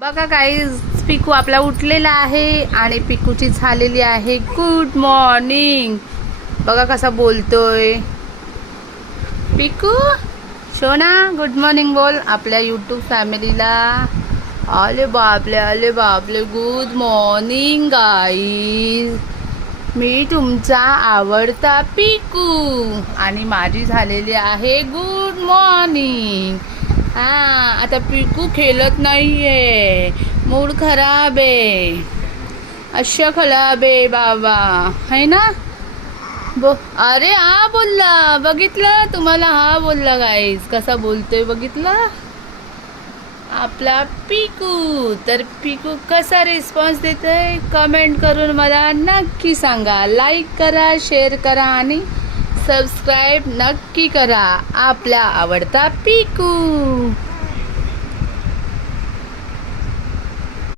बघा गाईज, पिकू आपला उठलेला आहे आणि पिकूची झालेली आहे गुड मॉर्निंग. बघा कसा बोलतोय पिकू. शोना गुड मॉर्निंग बोल आपल्या यूट्यूब फॅमिलीला. आले बापले गुड मॉर्निंग गाईज. मी तुमचा आवडता पिकू आणि माझी झालेली आहे गुड मॉर्निंग. आता पिकू खेळत नाहीये, मूड खराब आहे, अशा खराब आहे बाबा, है ना. अरे हा बोलला, बघितलं तुम्हाला, हा बोलला गाईज, कसा बोलतोय बघितलं आपला पिकू. तर पिकू कसा रिस्पॉन्स देतोय कमेंट करून मला नक्की सांगा. लाईक करा, शेअर करा आणि सबस्क्राईब नक्की करा. आपला आवडता पिकू.